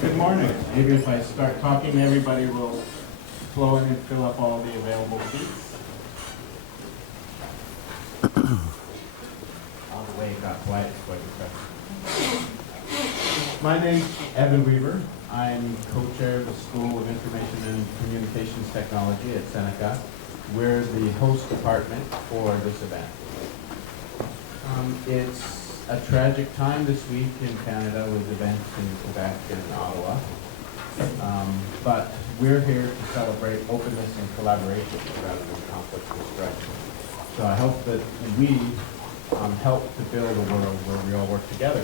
Good morning. Maybe if I start talking, everybody will flow in and fill up all the available seats. All the way it got quiet is quite impressive. My name's Evan Weaver. I'm co-chair of the School of Information and Communications Technology at Seneca. We're the host department for this event. It's a tragic time this week in Canada with events in Quebec and Ottawa. But we're here to celebrate openness and collaboration rather than conflict and strife. So I hope that we help to build a world where we all work together.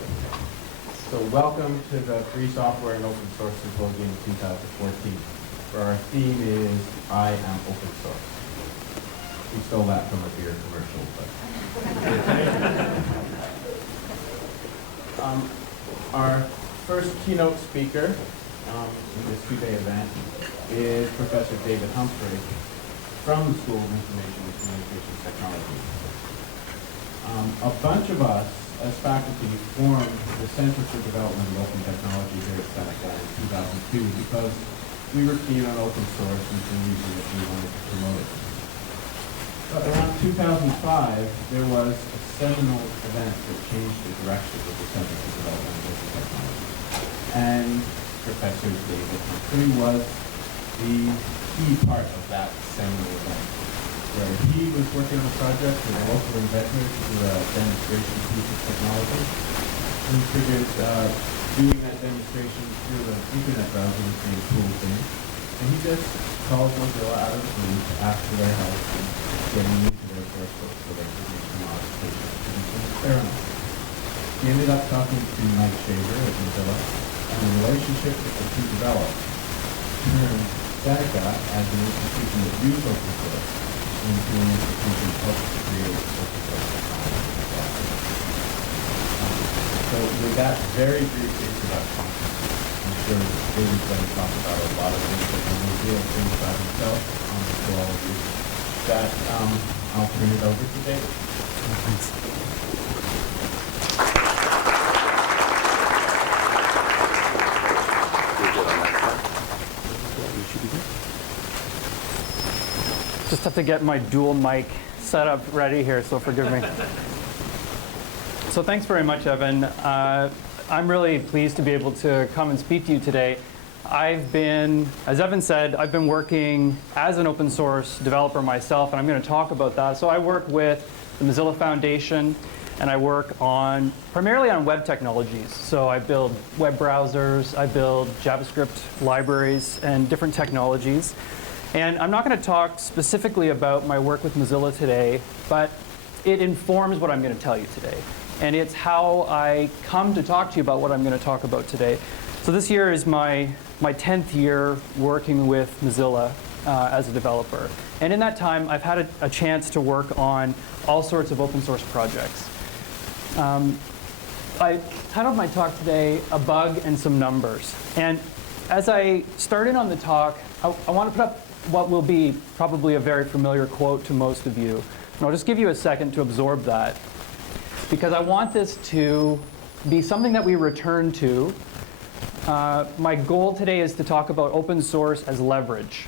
So welcome to the Free Software and Open Source Symposium 2014. For our theme is I am open source. We stole that from a beer commercial, but our first keynote speaker in this two-day event is Professor David Humphrey from the School of Information and Communications Technology. A bunch of us as faculty formed the Center for Development of Open Technology here at Seneca in 2002 because we were keen on open source and for reasons that we wanted to promote it. But around 2005, there was a seminal event that changed the direction of the Center for Development of Open Technology. And Professor David Humphrey was the key part of that seminal event, where he was working on a project with a local inventor to do a demonstration piece of technology. And he figured doing that demonstration through an internet browser was a cool thing. And he just called Mozilla out of the blue to ask for their help in getting into their source code so they could make some modifications to do some experiments. He ended up talking to Mike Shaver at Mozilla, and the relationship that the two developed turned Seneca as an institution that used open source into an institution that helps to create open source technology as well. So with that very brief introduction, I'm sure David's going to talk about a lot of things that will reveal things about himself to all of you. That I'll turn it over to David. Thanks. Just have to get my dual mic set up ready here, so forgive me. So thanks very much, Evan. I'm really pleased to be able to come and speak to you today. I've been, as Evan said, I've been working as an open source developer myself, and I'm going to talk about that. So I work with the Mozilla Foundation, and I work primarily on web technologies. So I build web browsers, I build JavaScript libraries, and different technologies. And I'm not going to talk specifically about my work with Mozilla today, but it informs what I'm going to tell you today. And it's how I come to talk to you about what I'm going to talk about today. So this year is my 10th year working with Mozilla as a developer. And in that time, I've had a chance to work on all sorts of open source projects. I titled my talk today, A Bug and Some Numbers. And as I started on the talk, I want to put up what will be probably a very familiar quote to most of you. And I'll just give you a second to absorb that, because I want this to be something that we return to. My goal today is to talk about open source as leverage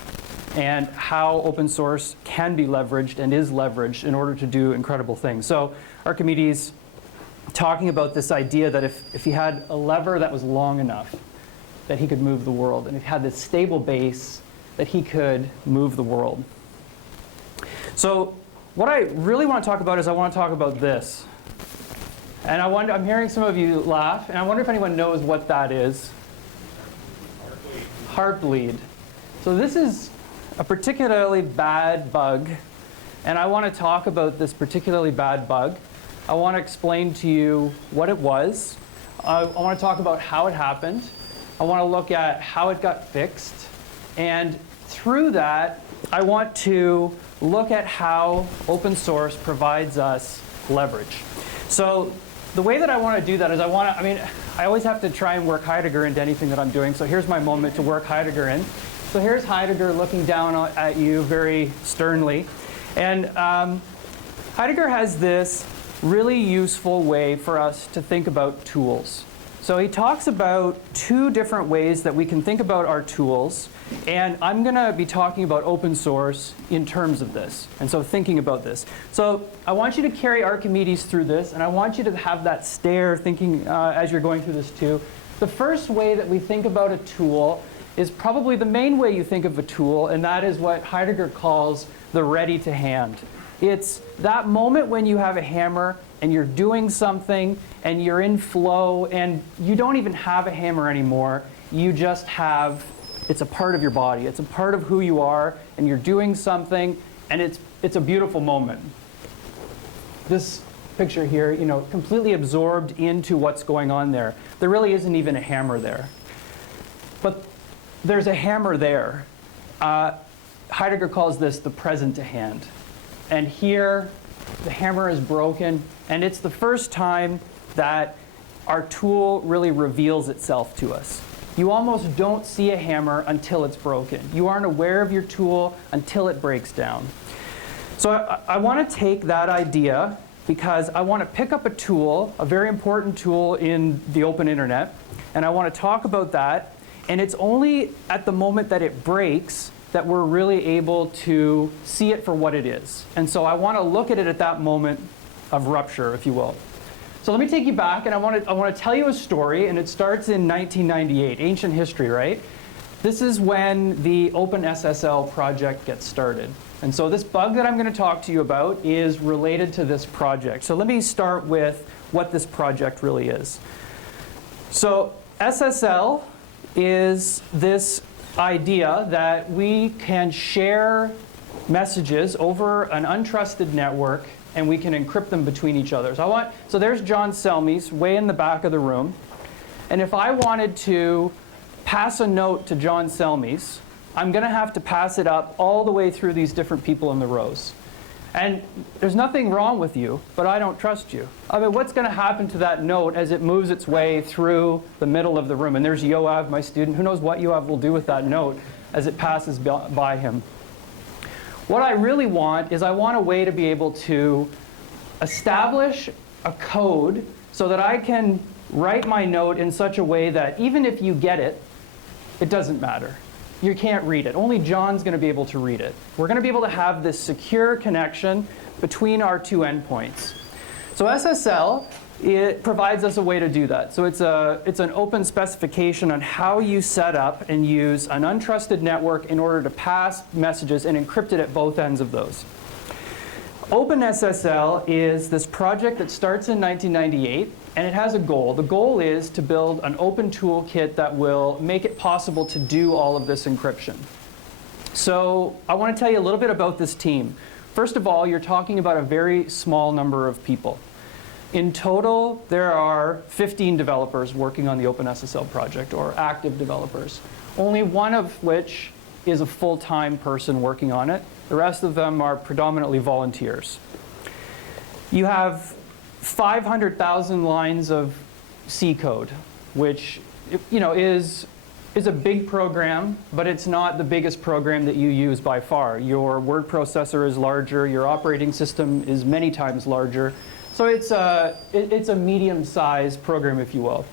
and how open source can be leveraged and is leveraged in order to do incredible things. So Archimedes talking about this idea that if he had a lever that was long enough, that he could move the world, and if he had this stable base, that he could move the world. So what I really want to talk about is I want to talk about this. And I'm hearing some of you laugh, and I wonder if anyone knows what that is. Heartbleed. So this is a particularly bad bug, and I want to talk about this particularly bad bug. I want to explain to you what it was. I want to talk about how it happened. I want to look at how it got fixed. And through that, I want to look at how open source provides us leverage. So the way that I want to do that is I always have to try and work Heidegger into anything that I'm doing. So here's my moment to work Heidegger in. So here's Heidegger looking down at you very sternly. And Heidegger has this really useful way for us to think about tools. So he talks about 2 different ways that we can think about our tools, and I'm going to be talking about open source in terms of this, and so thinking about this. So I want you to carry Archimedes through this, and I want you to have that stare thinking as you're going through this too. The first way that we think about a tool is probably the main way you think of a tool, and that is what Heidegger calls the ready to hand. It's that moment when you have a hammer and you're doing something and you're in flow and you don't even have a hammer anymore. You just have, it's a part of your body. It's a part of who you are, and you're doing something, and it's a beautiful moment. This picture here, completely absorbed into what's going on there. There really isn't even a hammer there. But there's a hammer there. Heidegger calls this the present to hand. And here, the hammer is broken, and it's the first time that our tool really reveals itself to us. You almost don't see a hammer until it's broken. You aren't aware of your tool until it breaks down. So I want to take that idea because I want to pick up a tool, a very important tool in the open internet, and I want to talk about that. And it's only at the moment that it breaks that we're really able to see it for what it is. And so I want to look at it at that moment of rupture, if you will. So let me take you back, and I want to tell you a story, and it starts in 1998, ancient history, right? This is when the OpenSSL project gets started. And so this bug that I'm going to talk to you about is related to this project. So let me start with what this project really is. So SSL is this idea that we can share messages over an untrusted network, and we can encrypt them between each other. So there's John Selmies way in the back of the room. And if I wanted to pass a note to John Selmies, I'm going to have to pass it up all the way through these different people in the rows. And there's nothing wrong with you, but I don't trust you. I mean, what's going to happen to that note as it moves its way through the middle of the room? And there's Yoav, my student. Who knows what Yoav will do with that note as it passes by him? What I really want is I want a way to be able to establish a code so that I can write my note in such a way that even if you get it, it doesn't matter. You can't read it. Only John's going to be able to read it. We're going to be able to have this secure connection between our 2 endpoints. So SSL, it provides us a way to do that. So it's an open specification on how you set up and use an untrusted network in order to pass messages and encrypt it at both ends of those. OpenSSL is this project that starts in 1998, and it has a goal. The goal is to build an open toolkit that will make it possible to do all of this encryption. So I want to tell you a little bit about this team. First of all, you're talking about a very small number of people. In total, there are 15 developers working on the OpenSSL project, or active developers, only one of which is a full-time person working on it. The rest of them are predominantly volunteers. You have 500,000 lines of C code, which is a big program, but it's not the biggest program that you use by far. Your word processor is larger. Your operating system is many times larger. So it's a medium-sized program, if you will.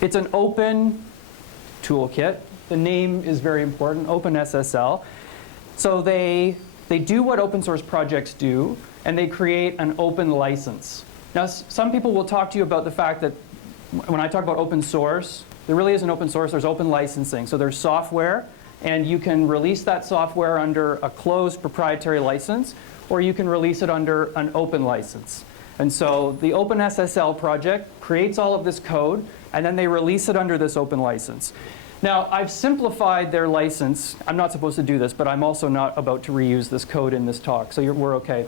It's an open toolkit. The name is very important, OpenSSL. So they do what open source projects do, and they create an open license. Now, some people will talk to you about the fact that when I talk about open source, there really isn't open source, there's open licensing. So there's software, and you can release that software under a closed proprietary license, or you can release it under an open license. And so the OpenSSL project creates all of this code, and then they release it under this open license. Now, I've simplified their license. I'm not supposed to do this, but I'm also not about to reuse this code in this talk, so we're OK.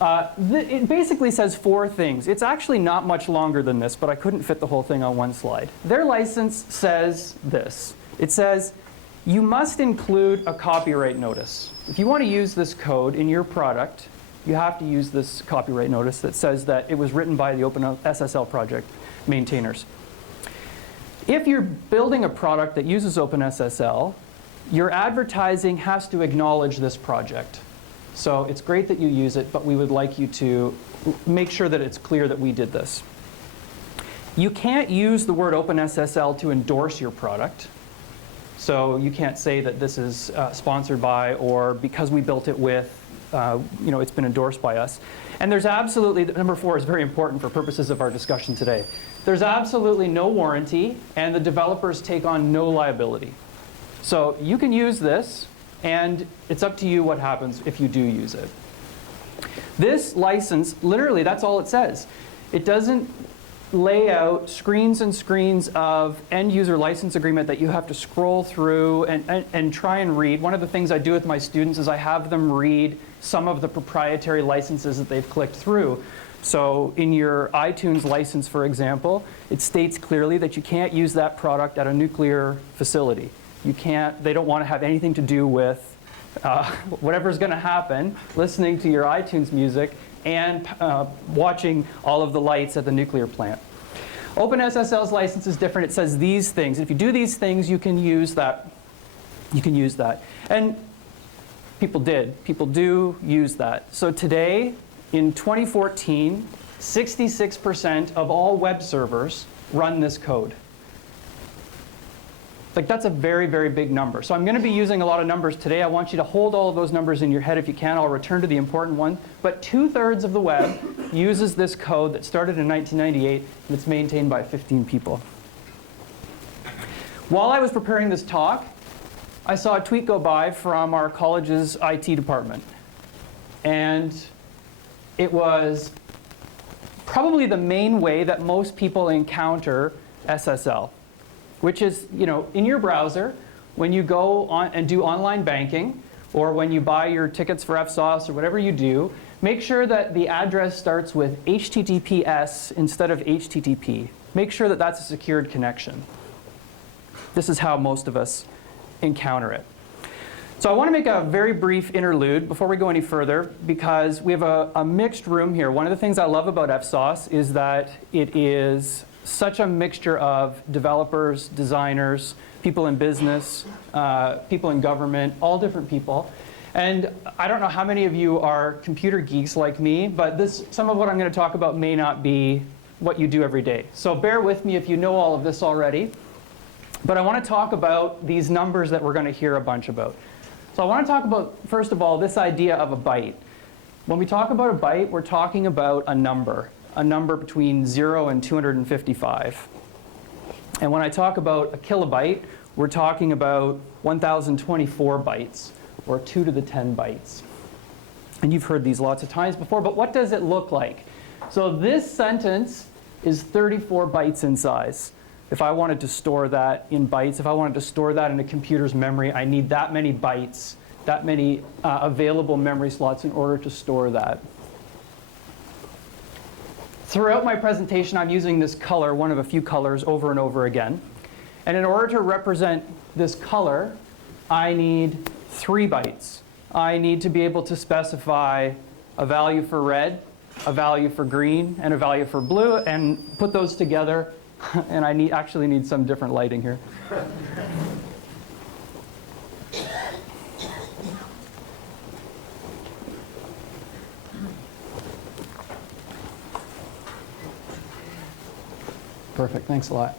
It basically says 4 things. It's actually not much longer than this, but I couldn't fit the whole thing on one slide. Their license says this. It says, you must include a copyright notice. If you want to use this code in your product, you have to use this copyright notice that says that it was written by the OpenSSL project maintainers. If you're building a product that uses OpenSSL, your advertising has to acknowledge this project. So it's great that you use it, but we would like you to make sure that it's clear that we did this. You can't use the word OpenSSL to endorse your product. So you can't say that this is sponsored by, or because we built it with, it's been endorsed by us. And there's absolutely, number 4 is very important for purposes of our discussion today. There's absolutely no warranty, and the developers take on no liability. So you can use this, and it's up to you what happens if you do use it. This license, literally, that's all it says. It doesn't lay out screens and screens of end-user license agreement that you have to scroll through and try and read. One of the things I do with my students is I have them read some of the proprietary licenses that they've clicked through. So in your iTunes license, for example, it states clearly that you can't use that product at a nuclear facility. You can't, they don't want to have anything to do with whatever's going to happen, listening to your iTunes music and watching all of the lights at the nuclear plant. OpenSSL's license is different. It says these things. If you do these things, you can use that. You can use that. And people did. People do use that. So today, in 2014, 66% of all web servers run this code. Like, that's a very, very big number. So I'm going to be using a lot of numbers today. I want you to hold all of those numbers in your head if you can. I'll return to the important one. But 2/3 of the web uses this code that started in 1998, and it's maintained by 15 people. While I was preparing this talk, I saw a tweet go by from our college's IT department. And it was probably the main way that most people encounter SSL. Which is, in your browser, when you go on and do online banking, or when you buy your tickets for FSOSS or whatever you do, make sure that the address starts with HTTPS instead of HTTP. Make sure that that's a secured connection. This is how most of us encounter it. So I want to make a very brief interlude before we go any further, because we have a mixed room here. One of the things I love about FSOSS is that it is such a mixture of developers, designers, people in business, people in government, all different people. And I don't know how many of you are computer geeks like me, but some of what I'm going to talk about may not be what you do every day. So bear with me if you know all of this already. But I want to talk about these numbers that we're going to hear a bunch about. So I want to talk about, first of all, this idea of a byte. When we talk about a byte, we're talking about a number between 0 and 255. And when I talk about a kilobyte, we're talking about 1,024 bytes, or 2 to the 10 bytes. And you've heard these lots of times before, but what does it look like? So this sentence is 34 bytes in size. If I wanted to store that in bytes, if I wanted to store that in a computer's memory, I need that many bytes, that many available memory slots in order to store that. Throughout my presentation, I'm using this color, one of a few colors, over and over again. And in order to represent this color, I need 3 bytes. I need to be able to specify a value for red, a value for green, and a value for blue, and put those together. And I actually need some different lighting here. Perfect, thanks a lot.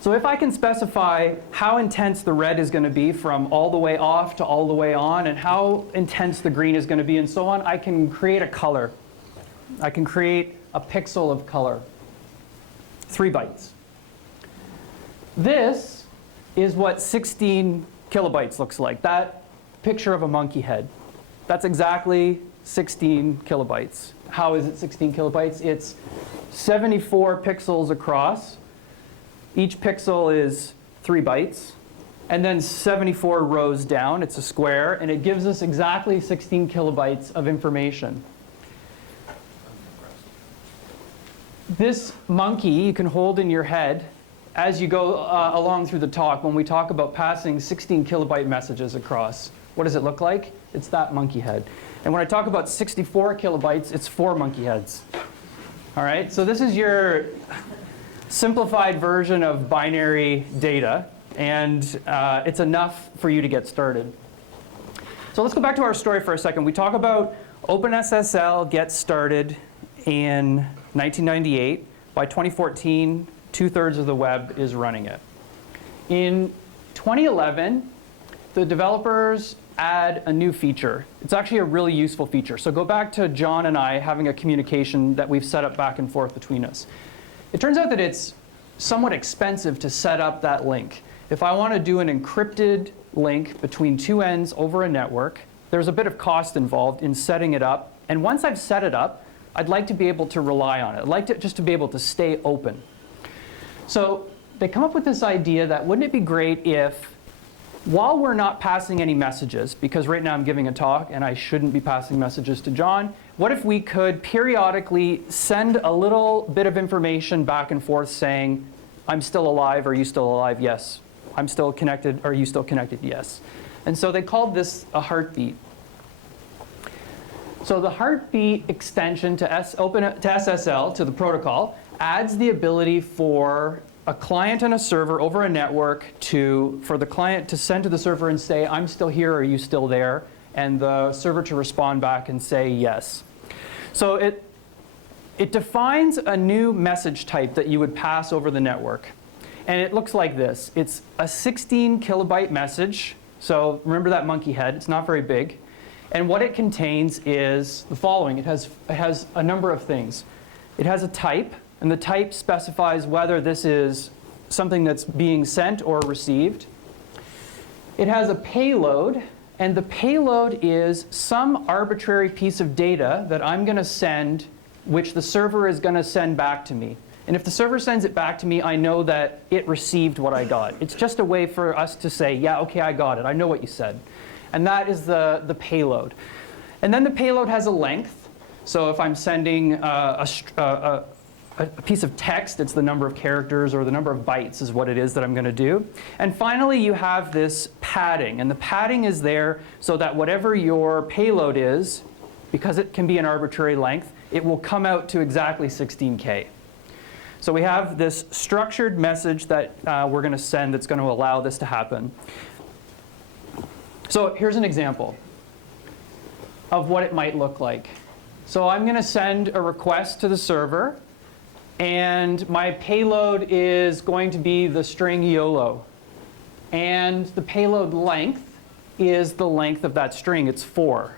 So if I can specify how intense the red is going to be from all the way off to all the way on, and how intense the green is going to be, and so on, I can create a color. I can create a pixel of color. 3 bytes. This is what 16 kilobytes looks like. That picture of a monkey head. That's exactly 16 kilobytes. How is it 16 kilobytes? It's 74 pixels across. Each pixel is 3 bytes. And then 74 rows down. It's a square. And it gives us exactly 16 kilobytes of information. This monkey you can hold in your head as you go along through the talk. When we talk about passing 16 kilobyte messages across, what does it look like? It's that monkey head. And when I talk about 64 kilobytes, it's 4 monkey heads. All right, so this is your simplified version of binary data, and it's enough for you to get started. So let's go back to our story for a second. We talk about OpenSSL gets started in 1998. By 2014, 2/3 of the web is running it. In 2011, the developers add a new feature. It's actually a really useful feature. So go back to John and I having a communication that we've set up back and forth between us. It turns out that it's somewhat expensive to set up that link. If I want to do an encrypted link between two ends over a network, there's a bit of cost involved in setting it up. And once I've set it up, I'd like to be able to rely on it. I'd like to just to be able to stay open. So they come up with this idea that wouldn't it be great if, while we're not passing any messages, because right now I'm giving a talk and I shouldn't be passing messages to John, what if we could periodically send a little bit of information back and forth saying, I'm still alive, are you still alive? Yes. I'm still connected, are you still connected? Yes. And so they called this a heartbeat. So the heartbeat extension to SSL, to the protocol, adds the ability for a client and a server over a network for the client to send to the server and say, I'm still here, are you still there? And the server to respond back and say yes. So it defines a new message type that you would pass over the network. And it looks like this. It's a 16 kilobyte message. So remember that monkey head, it's not very big. And what it contains is the following. It has a number of things. It has a type, and the type specifies whether this is something that's being sent or received. It has a payload, and the payload is some arbitrary piece of data that I'm going to send, which the server is going to send back to me. And if the server sends it back to me, I know that it received what I got. It's just a way for us to say, yeah, OK, I got it. I know what you said. And that is the payload. And then the payload has a length. So if I'm sending a piece of text, it's the number of characters or the number of bytes is what it is that I'm going to do. And finally, you have this padding. And the padding is there so that whatever your payload is, because it can be an arbitrary length, it will come out to exactly 16K. So we have this structured message that we're going to send that's going to allow this to happen. So here's an example of what it might look like. So I'm going to send a request to the server, and my payload is going to be the string YOLO. And the payload length is the length of that string. It's 4.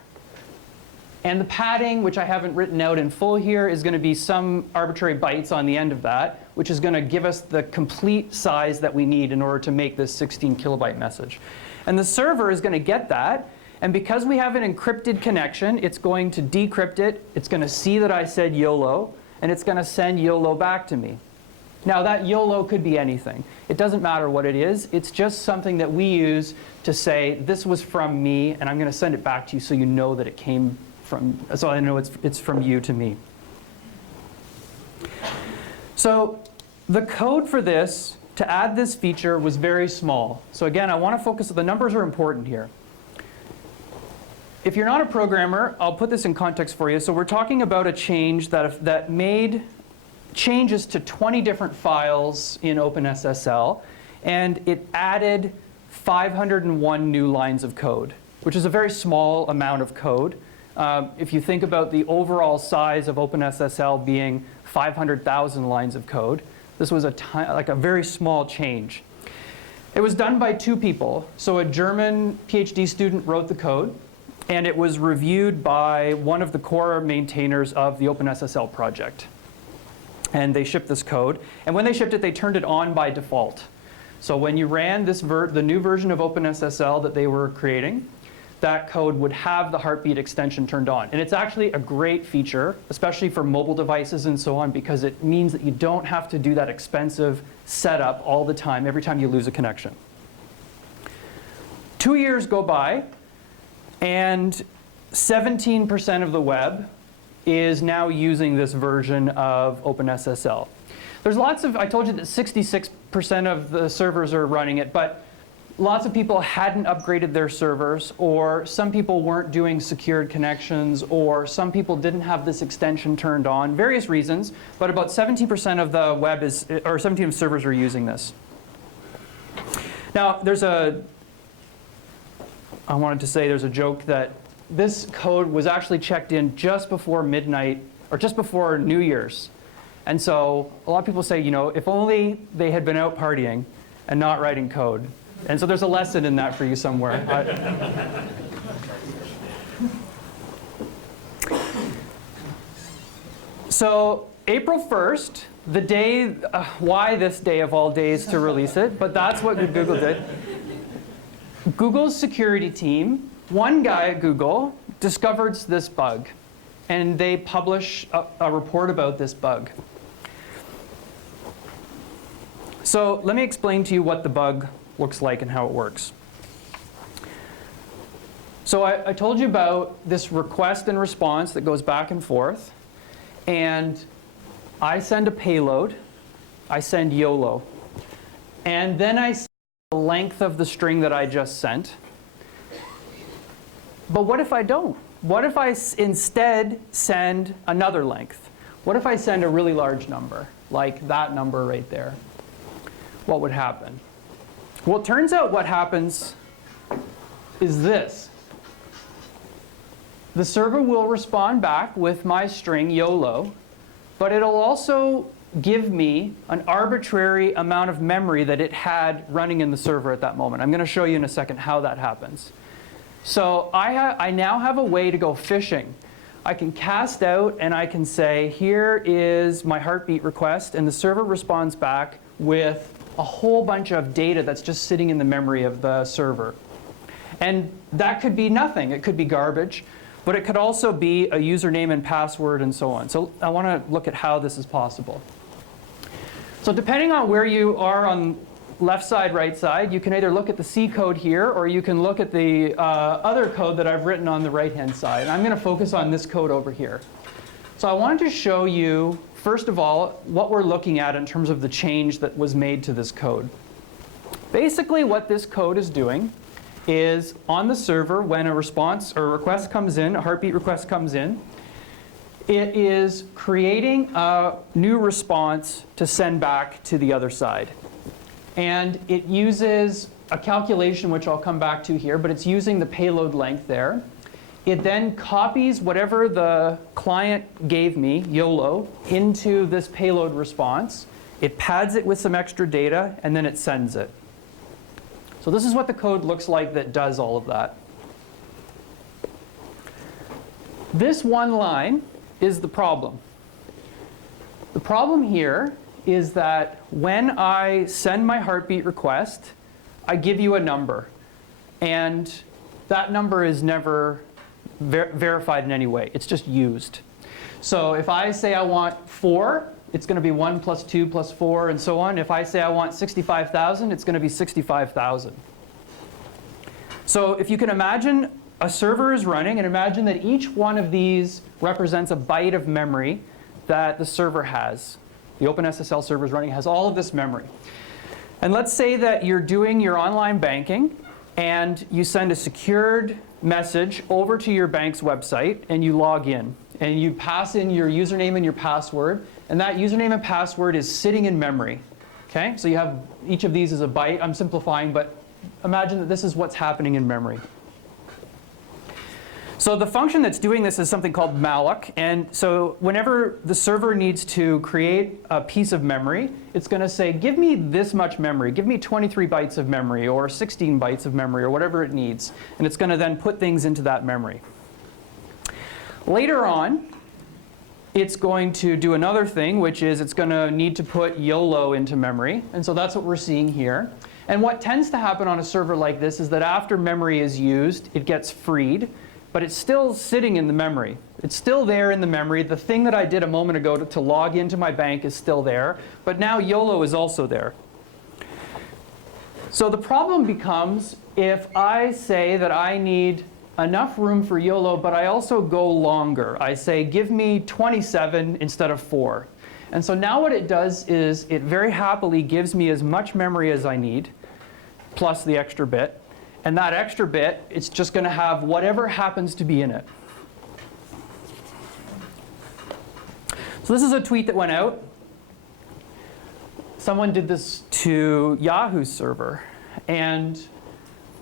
And the padding, which I haven't written out in full here, is going to be some arbitrary bytes on the end of that, which is going to give us the complete size that we need in order to make this 16 kilobyte message. And the server is going to get that. And because we have an encrypted connection, it's going to decrypt it. It's going to see that I said YOLO. And it's going to send YOLO back to me. Now, that YOLO could be anything. It doesn't matter what it is. It's just something that we use to say, this was from me, and I'm going to send it back to you so you know that it came from, so I know it's from you to me. So the code for this, to add this feature, was very small. So again, I want to focus, the numbers are important here. If you're not a programmer, I'll put this in context for you. So we're talking about a change that made changes to 20 different files in OpenSSL, and it added 501 new lines of code, which is a very small amount of code. If you think about the overall size of OpenSSL being 500,000 lines of code, this was like a very small change. It was done by 2 people. So a German PhD student wrote the code, and it was reviewed by one of the core maintainers of the OpenSSL project. And they shipped this code. And when they shipped it, they turned it on by default. So when you ran the new version of OpenSSL that they were creating, that code would have the heartbeat extension turned on. And it's actually a great feature, especially for mobile devices and so on, because it means that you don't have to do that expensive setup all the time, every time you lose a connection. 2 years go by, and 17% of the web is now using this version of OpenSSL. There's lots of, I told you that 66% of the servers are running it, but lots of people hadn't upgraded their servers, or some people weren't doing secured connections, or some people didn't have this extension turned on, various reasons, but about 17% of the web is, or 17% of servers are using this. Now, there's a I wanted to say there's a joke that this code was actually checked in just before midnight, or just before New Year's. And so a lot of people say, you know, if only they had been out partying and not writing code. And so there's a lesson in that for you somewhere. So April 1st, the day, why this day of all days to release it, but that's what Google did. Google's security team, one guy at Google, discovered this bug. And they publish a report about this bug. So let me explain to you what the bug looks like and how it works. So I told you about this request and response that goes back and forth. And I send a payload. I send YOLO. And then I send the length of the string that I just sent. But what if I don't? What if I instead send another length? What if I send a really large number, like that number right there? What would happen? Well, it turns out what happens is this. The server will respond back with my string YOLO, but it'll also give me an arbitrary amount of memory that it had running in the server at that moment. I'm going to show you in a second how that happens. So I now have a way to go fishing. I can cast out and I can say, here is my heartbeat request, and the server responds back with a whole bunch of data that's just sitting in the memory of the server. And that could be nothing. It could be garbage, but it could also be a username and password and so on. So I want to look at how this is possible. So depending on where you are on left side, right side, you can either look at the C code here, or you can look at the other code that I've written on the right-hand side. And I'm going to focus on this code over here. So I wanted to show you, first of all, what we're looking at in terms of the change that was made to this code. Basically, what this code is doing is on the server, when a response or request comes in, a heartbeat request comes in, it is creating a new response to send back to the other side. And it uses a calculation, which I'll come back to here, but it's using the payload length there. It then copies whatever the client gave me, YOLO, into this payload response. It pads it with some extra data, and then it sends it. So this is what the code looks like that does all of that. This one line is the problem. The problem here is that when I send my heartbeat request, I give you a number. And that number is never verified in any way. It's just used. So if I say I want 4, it's going to be 1 plus 2 plus 4 and so on. If I say I want 65,000, it's going to be 65,000. So if you can imagine a server is running, and imagine that each one of these represents a byte of memory that the server has. The OpenSSL server is running, has all of this memory. And let's say that you're doing your online banking, and you send a secured message over to your bank's website, and you log in. And you pass in your username and your password, and that username and password is sitting in memory. Okay? So you have each of these is a byte. I'm simplifying, but imagine that this is what's happening in memory. So the function that's doing this is something called malloc. And so whenever the server needs to create a piece of memory, it's going to say, give me this much memory. Give me 23 bytes of memory, or 16 bytes of memory, or whatever it needs. And it's going to then put things into that memory. Later on, it's going to do another thing, which is it's going to need to put YOLO into memory. And so that's what we're seeing here. And what tends to happen on a server like this is that after memory is used, it gets freed. But it's still sitting in the memory. It's still there in the memory. The thing that I did a moment ago to log into my bank is still there. But now YOLO is also there. So the problem becomes if I say that I need enough room for YOLO, but I also go longer. I say, give me 27 instead of 4. And so now what it does is it very happily gives me as much memory as I need, plus the extra bit. And that extra bit, it's just going to have whatever happens to be in it. So this is a tweet that went out. Someone did this to Yahoo's server. And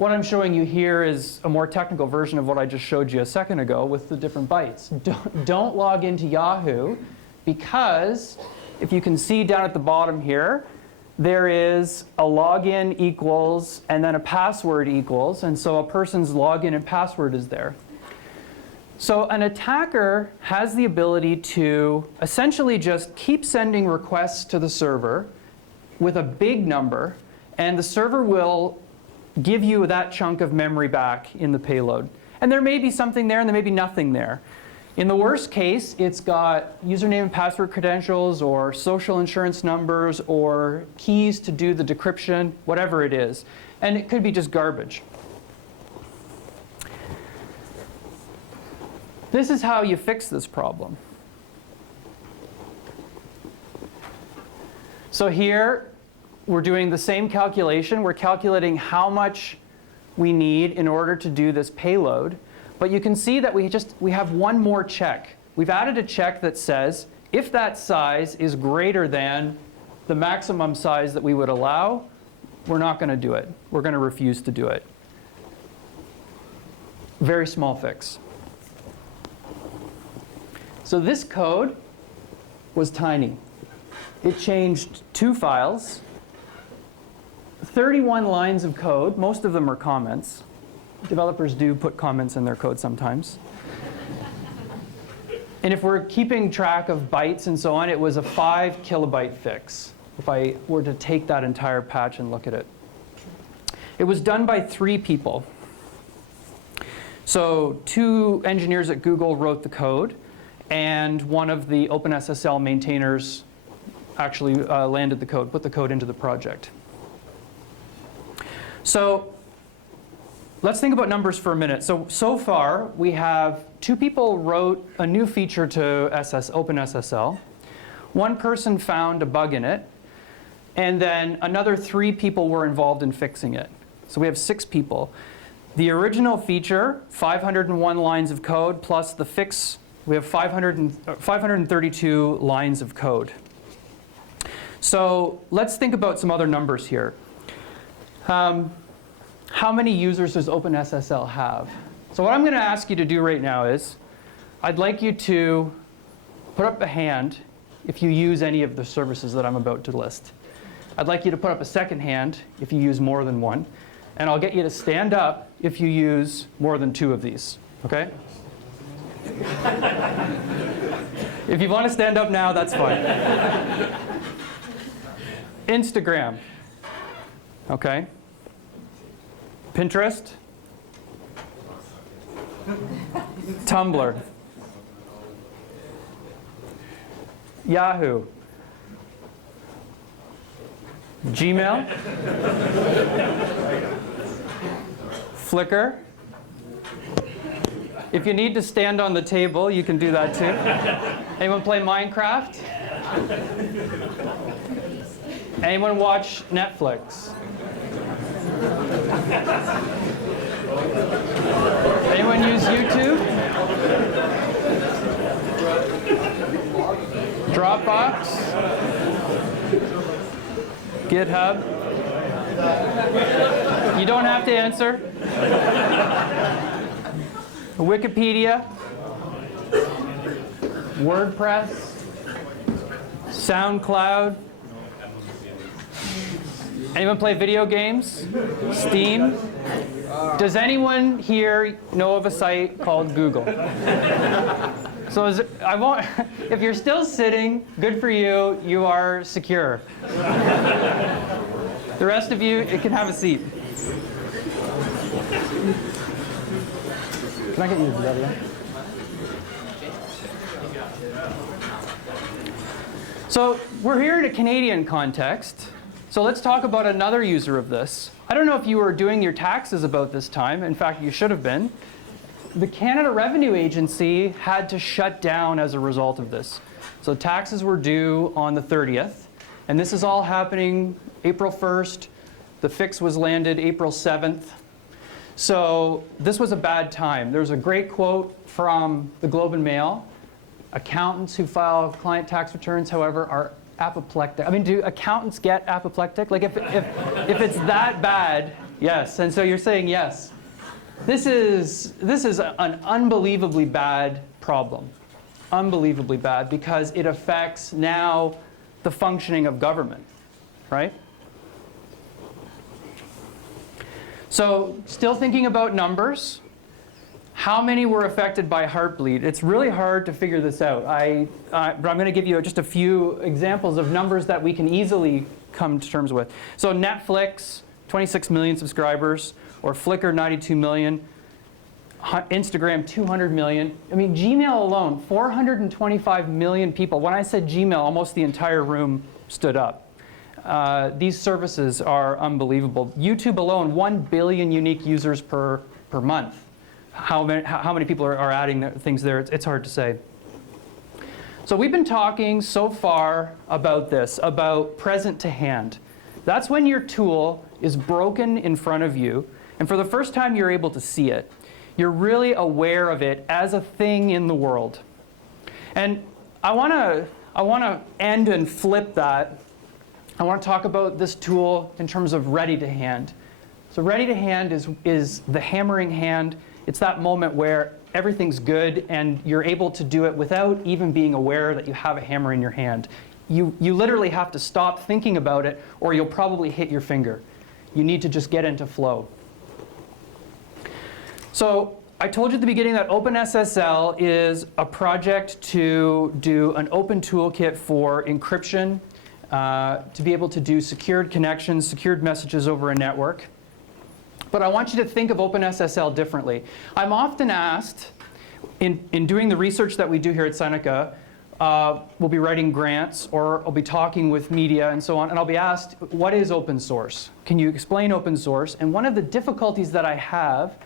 What I'm showing you here is a more technical version of what I just showed you a second ago with the different bytes. Don't log into Yahoo, because if you can see down at the bottom here, there is a login equals and then a password equals, and so a person's login and password is there. So an attacker has the ability to essentially just keep sending requests to the server with a big number, and the server will give you that chunk of memory back in the payload. And there may be something there and there may be nothing there. In the worst case, it's got username and password credentials or social insurance numbers or keys to do the decryption, whatever it is. And it could be just garbage. This is how you fix this problem. So here, we're doing the same calculation. We're calculating how much we need in order to do this payload. But you can see that we have one more check. We've added a check that says, if that size is greater than the maximum size that we would allow, we're not going to do it. We're going to refuse to do it. Very small fix. So this code was tiny. It changed 2 files, 31 lines of code. Most of them are comments. Developers do put comments in their code sometimes. And if we're keeping track of bytes and so on, it was a 5 kilobyte fix, if I were to take that entire patch and look at it. It was done by 3 people. So 2 engineers at Google wrote the code, and one of the OpenSSL maintainers actually landed the code, put the code into the project. So let's think about numbers for a minute. So far, we have 2 people wrote a new feature to OpenSSL. 1 person found a bug in it. And then another 3 people were involved in fixing it. So we have 6 people. The original feature, 501 lines of code, plus the fix, we have 532 lines of code. So let's think about some other numbers here. How many users does OpenSSL have? So what I'm going to ask you to do right now is, I'd like you to put up a hand if you use any of the services that I'm about to list. I'd like you to put up a second hand if you use more than one. And I'll get you to stand up if you use more than 2 of these. OK? If you want to stand up now, that's fine. Instagram. OK? Pinterest. Tumblr. Yahoo. Gmail. Flickr. If you need to stand on the table, you can do that too. Anyone play Minecraft? Anyone watch Netflix? Anyone use YouTube? Dropbox? GitHub? You don't have to answer. Wikipedia? WordPress? SoundCloud? Anyone play video games? Steam? Does anyone here know of a site called Google? So if you're still sitting, good for you, you are secure. The rest of you, can have a seat. Can I get you to do that again? So we're here in a Canadian context. So let's talk about another user of this. I don't know if you were doing your taxes about this time. In fact, you should have been. The Canada Revenue Agency had to shut down as a result of this. So taxes were due on the 30th. And this is all happening April 1st. The fix was landed April 7th. So this was a bad time. There's a great quote from the Globe and Mail. Accountants who file client tax returns, however, are apoplectic. I mean, do accountants get apoplectic? Like if it's that bad, Yes, and so you're saying yes. This is an unbelievably bad problem. Unbelievably bad, because it affects now the functioning of government, right? So still thinking about numbers. How many were affected by Heartbleed? It's really hard to figure this out. But I'm going to give you just a few examples of numbers that we can easily come to terms with. So Netflix, 26 million subscribers, or Flickr, 92 million, Instagram, 200 million. I mean, Gmail alone, 425 million people. When I said Gmail, almost the entire room stood up. These services are unbelievable. YouTube alone, 1 billion unique users per month. How many people are adding things there? It's hard to say. So we've been talking so far about this, about present to hand. That's when your tool is broken in front of you, and for the first time you're able to see it. You're really aware of it as a thing in the world. And I want to end and flip that. I want to talk about this tool in terms of ready to hand. So ready to hand is the hammering hand. It's that moment where everything's good and you're able to do it without even being aware that you have a hammer in your hand. You literally have to stop thinking about it, or you'll probably hit your finger. You need to just get into flow. So I told you at the beginning that OpenSSL is a project to do an open toolkit for encryption, to be able to do secured connections, secured messages over a network. But I want you to think of OpenSSL differently. I'm often asked, in doing the research that we do here at Seneca, we'll be writing grants, or I'll be talking with media and so on, and I'll be asked, what is open source? Can you explain open source? And one of the difficulties that I have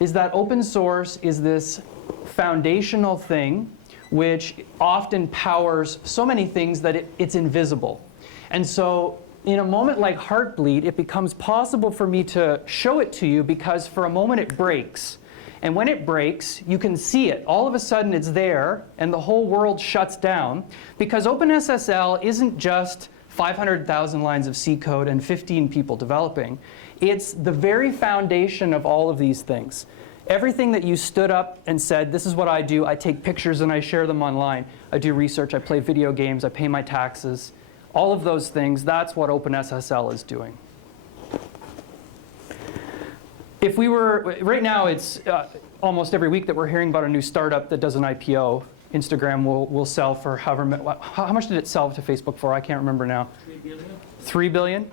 is that open source is this foundational thing which often powers so many things that it's invisible. And so in a moment like Heartbleed, it becomes possible for me to show it to you because for a moment it breaks. And when it breaks, you can see it. All of a sudden it's there, and the whole world shuts down, because OpenSSL isn't just 500,000 lines of C code and 15 people developing. It's the very foundation of all of these things. Everything that you stood up and said, this is what I do, I take pictures and I share them online. I do research, I play video games, I pay my taxes. All of those things, that's what OpenSSL is doing. If we were, right now it's almost every week that we're hearing about a new startup that does an IPO. Instagram will sell for how much did it sell to Facebook for? I can't remember now. 3 billion. 3 billion.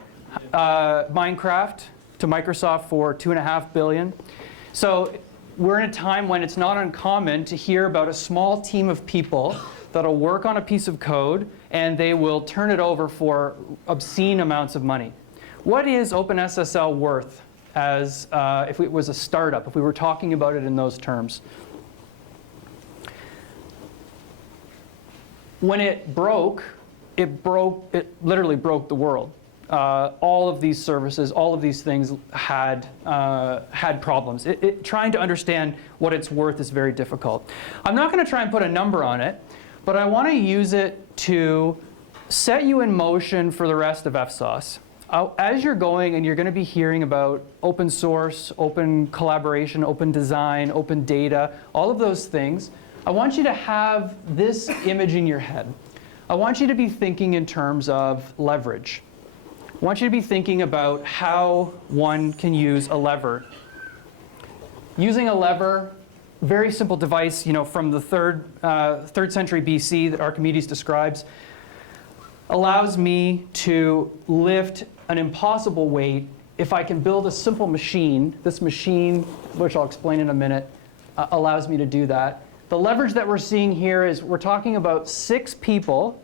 Minecraft to Microsoft for $2.5 billion. So we're in a time when it's not uncommon to hear about a small team of people that'll work on a piece of code and they will turn it over for obscene amounts of money. What is OpenSSL worth as if it was a startup, if we were talking about it in those terms? When it literally broke the world. All of these services, all of these things had problems. Trying to understand what it's worth is very difficult. I'm not going to try and put a number on it, but I want to use it to set you in motion for the rest of FSOSS. As you're going and you're going to be hearing about open source, open collaboration, open design, open data, all of those things, I want you to have this image in your head. I want you to be thinking in terms of leverage. I want you to be thinking about how one can use a lever. Using a lever, very simple device, from the third century BC that Archimedes describes, allows me to lift an impossible weight. If I can build a simple machine, this machine, which I'll explain in a minute, allows me to do that. The leverage that we're seeing here is we're talking about 6 people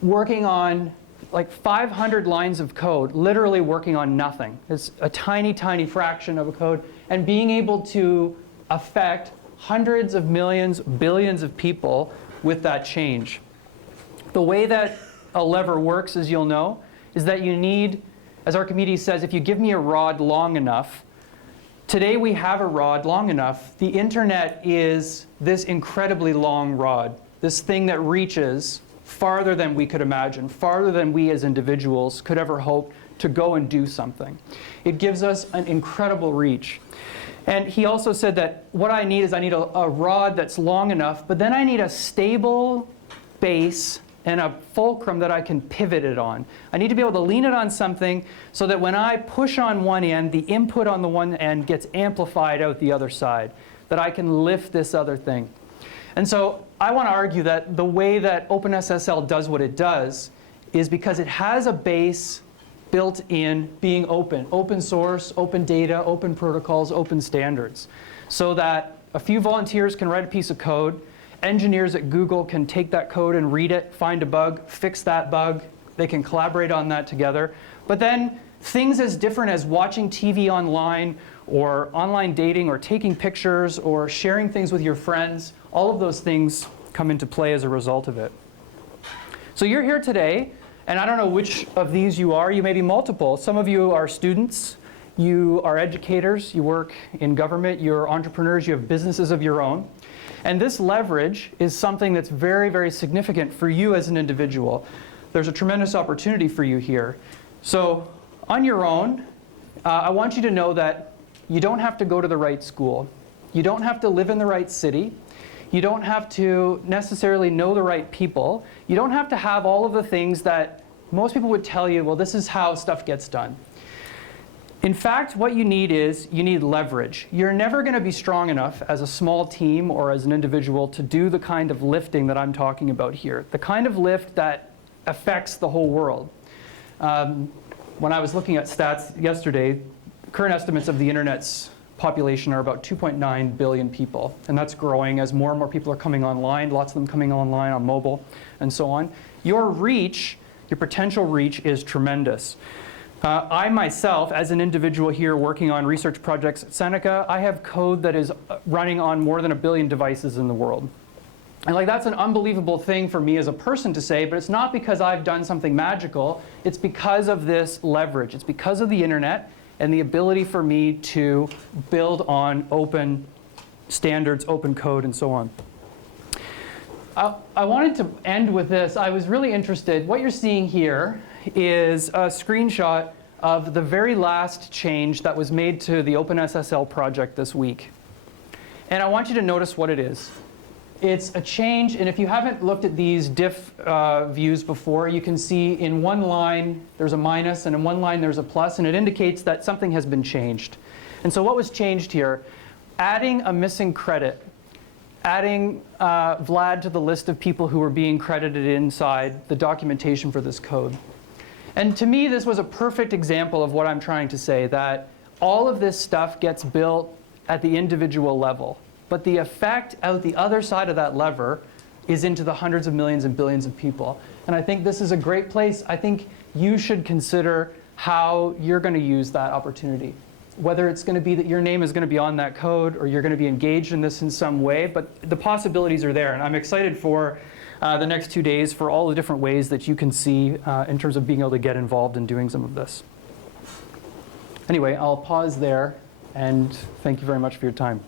working on like 500 lines of code, literally working on nothing. It's a tiny, tiny fraction of a code, and being able to affect hundreds of millions, billions of people with that change. The way that a lever works, as you'll know, is that you need, as Archimedes says, if you give me a rod long enough, today we have a rod long enough. The internet is this incredibly long rod, this thing that reaches farther than we could imagine, farther than we as individuals could ever hope to go and do something. It gives us an incredible reach. And he also said that what I need is I need a rod that's long enough, but then I need a stable base and a fulcrum that I can pivot it on. I need to be able to lean it on something so that when I push on one end, the input on the one end gets amplified out the other side, that I can lift this other thing. And so I want to argue that the way that OpenSSL does what it does is because it has a base built in being open, open source, open data, open protocols, open standards, so that a few volunteers can write a piece of code. Engineers at Google can take that code and read it, find a bug, fix that bug. They can collaborate on that together. But then things as different as watching TV online or online dating or taking pictures or sharing things with your friends, all of those things come into play as a result of it. So you're here today, and I don't know which of these you are. You may be multiple. Some of you are students. You are educators. You work in government. You're entrepreneurs. You have businesses of your own. And this leverage is something that's very, very significant for you as an individual. There's a tremendous opportunity for you here. So on your own, I want you to know that you don't have to go to the right school. You don't have to live in the right city. You don't have to necessarily know the right people. You don't have to have all of the things that most people would tell you, well, this is how stuff gets done. In fact, what you need is you need leverage. You're never going to be strong enough as a small team or as an individual to do the kind of lifting that I'm talking about here, the kind of lift that affects the whole world. When I was looking at stats yesterday, current estimates of the internet's population are about 2.9 billion people, and that's growing as more and more people are coming online, lots of them coming online on mobile and so on. Your reach, your potential reach is tremendous. I myself, as an individual here working on research projects at Seneca, I have code that is running on more than 1 billion devices in the world. And like, that's an unbelievable thing for me as a person to say, but it's not because I've done something magical. It's because of this leverage. It's because of the internet and the ability for me to build on open standards, open code, and so on. I wanted to end with this. I was really interested. What you're seeing here is a screenshot of the very last change that was made to the OpenSSL project this week. And I want you to notice what it is. It's a change, and if you haven't looked at these diff views before, you can see in one line there's a minus, and in one line there's a plus, and it indicates that something has been changed. And so what was changed here? Adding a missing credit. Adding Vlad to the list of people who were being credited inside the documentation for this code. And to me, this was a perfect example of what I'm trying to say, that all of this stuff gets built at the individual level. But the effect out the other side of that lever is into the hundreds of millions and billions of people. And I think this is a great place. I think you should consider how you're going to use that opportunity. Whether it's going to be that your name is going to be on that code or you're going to be engaged in this in some way, but the possibilities are there. And I'm excited for the next 2 days for all the different ways that you can see in terms of being able to get involved in doing some of this. Anyway, I'll pause there, and thank you very much for your time.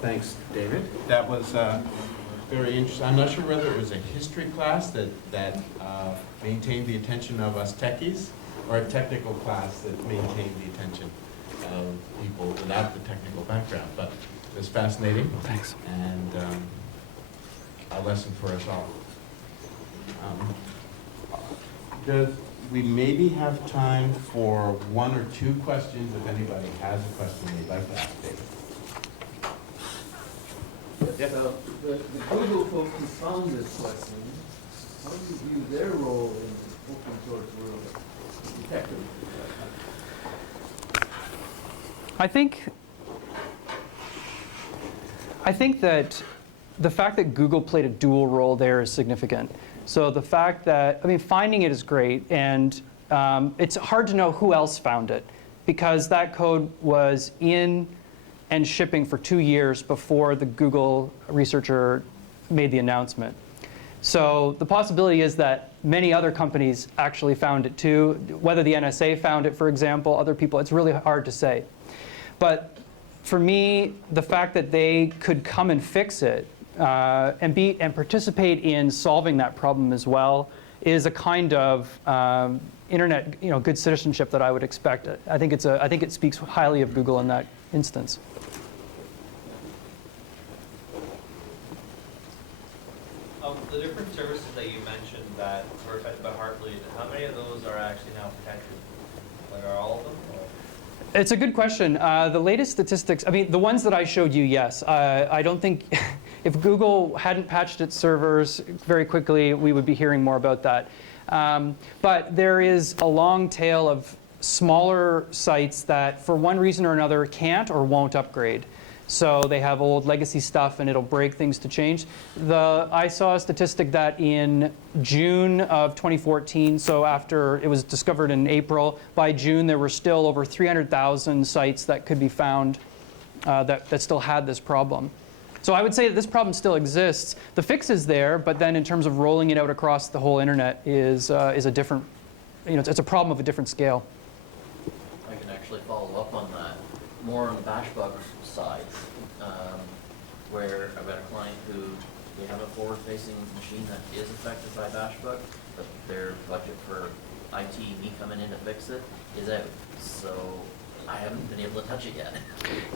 Thanks, David. That was very interesting. I'm not sure whether it was a history class that maintained the attention of us techies, or a technical class that maintained the attention of people without the technical background. But it was fascinating. Thanks. And a lesson for us all. We maybe have time for 1 or 2 questions if anybody has a question they'd like to ask David. Yes. So the Google folks who found this question, how do you view their role in the open source world? Effectively. I think that the fact that Google played a dual role there is significant. So the fact that, I mean, finding it is great, and it's hard to know who else found it, because that code was in and shipping for 2 years before the Google researcher made the announcement. So the possibility is that many other companies actually found it too. Whether the NSA found it, for example, other people, it's really hard to say. But for me, the fact that they could come and fix it and participate in solving that problem as well is a kind of internet, good citizenship that I would expect. I think it speaks highly of Google in that instance. The different services that you mentioned that were affected by Heartbleed, how many of those are actually now protected? Like, are all of them? Or? It's a good question. The latest statistics, I mean, the ones that I showed you, yes. I don't think, if Google hadn't patched its servers very quickly, we would be hearing more about that. But there is a long tail of smaller sites that, for one reason or another, can't or won't upgrade. So they have old legacy stuff, and it'll break things to change. I saw a statistic that in June of 2014, so after it was discovered in April, by June there were still over 300,000 sites that could be found that still had this problem. So I would say that this problem still exists. The fix is there, but then in terms of rolling it out across the whole internet is a different, it's a problem of a different scale. I can actually follow up on that, more on the bash bug side, where I've got a client who they have a forward-facing machine that is affected by bash bug, but their budget for IT, me coming in to fix it, is out. So I haven't been able to touch it yet.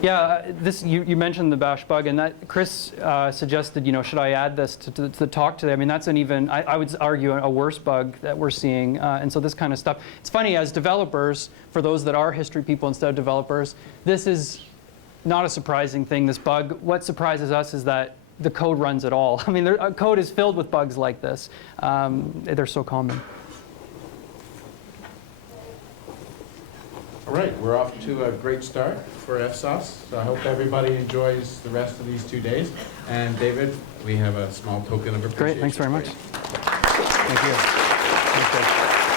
Yeah, you mentioned the bash bug, and that Chris suggested, should I add this to talk today? I mean, that's an even, I would argue, a worse bug that we're seeing. And so this kind of stuff. It's funny, as developers, for those that are history people instead of developers, this is not a surprising thing, this bug. What surprises us is that the code runs at all. I mean, code is filled with bugs like this. They're so common. All right, we're off to a great start for FSOSS. So I hope everybody enjoys the rest of these 2 days. And David, we have a small token of appreciation. Great, thanks very much. for you. Thank you. Thank you.